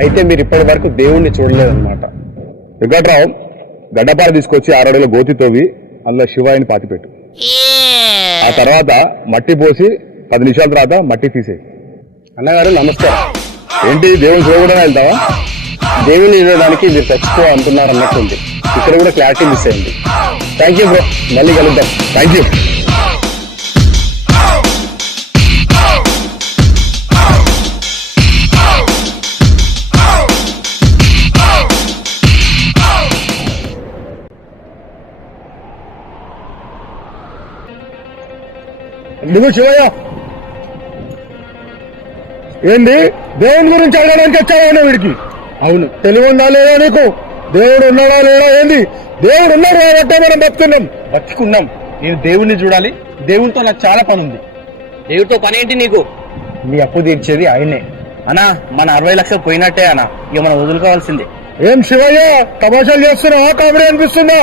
అయితే మీరు ఇప్పటి వరకు దేవుణ్ణి చూడలేదన్నమాట. వెంకట్రావు గడ్డపార తీసుకొచ్చి 6 అడుగుల గోతి తవ్వి అందులో శివాయిని పాతిపెట్టు. ఆ తర్వాత మట్టి పోసి 10 నిమిషాల తర్వాత మట్టి తీసేయి. అన్నగారు నమస్కారం. ఏంటి దేవుని చూడకుండా వెళ్తావా? దేవుని చూడడానికి మీరు చచ్చిపో అంటున్నారు అన్నట్టుంది. ఇక్కడ కూడా క్లారిటీ మిస్ అయింది. థ్యాంక్ యూ బ్రో, మళ్ళీ కలుద్దాం. Thank you. నువ్వు శివయ్య ఏంది దేవుని గురించి అడగడానికి వచ్చావా వీడికి? అవును, తెలివి ఉందా లేదా నీకు? దేవుడు ఉన్నాడా లేదా? ఏంది దేవుడు ఉన్నాడు కాబట్టే మనం బతుకున్నాం. బతుకున్నాం. నేను దేవుణ్ణి చూడాలి. దేవునితో నాకు చాలా పని ఉంది. దేవుడితో పని ఏంటి నీకు? మీ అప్పు తీర్చేది ఆయనే. అన్నా, మన 60 లక్షలు పోయినట్టే అన్నా. ఇక మనం వదులుకోవాల్సిందే. ఏం శివయ్య తమాషాలు చేస్తున్నావా? కామెడీ అనిపిస్తుందా?